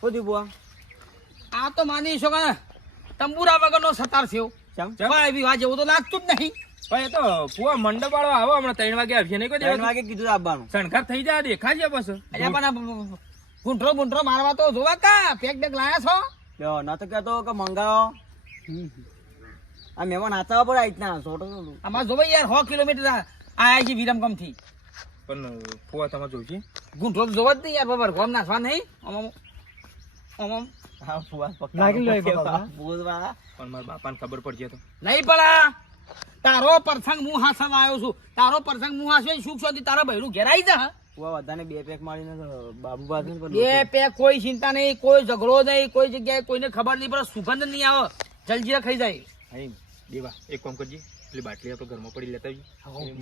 શું થયું બુઆ? આ તો માની છો કે તંબુરા વગરનો સતાર છે જવા એવી વાત જેવું તો લાગતું જ નહીં. પણ એ તો ફુવા મંડપ વાળો આવો હમણાં 3 વાગે આવશે નહીં કોઈ 3 વાગે કીધું આવવાનું. શણગાર થઈ જાય દેખાશે બસ. અલ્યા પણ ગુંઠરો મારવા તો જોવા કા પેક બેક લાયા છો? લ્યો, ન તો કહેતો કે મંગાવો. આ મહેમાન નાચાવા પડે આ રીતના છોટો આમાં જોવા યાર 100 કિલોમીટર આયા છે વિરમગામ થી. પણ ફુવા તમે જોઈશે ગુંઠરો જોવા જ નહીં યાર બરાબર ગોમ નાખવા નહીં. આમ હા ફુવા લાગી લો એ પક્કા બાપા. બોલવા. પણ મારા બાપાને ખબર પડશે તો નહીં પડા તારો પ્રસંગ હું હાસવા આવ્યો છું. તારો પ્રસંગ હું હાસવે સુખ શાંતિ તારા બૈરું ઘેરાઈ જા. ફુવા બધાને 2 પેક મારીને બાબુ બાજુ બે પેક કોઈ ચિંતા નહીં, કોઈ ઝઘડો નહીં, કોઈ જગ્યાએ કોઈને ખબર નહીં પડે, સુગંધ નહીં આવે, જલજીરા ખાઈ જાય. દેવા એક કામ કરજે પેલી બાટલી આપણે ઘરમાં પડી લેતા આવીએ.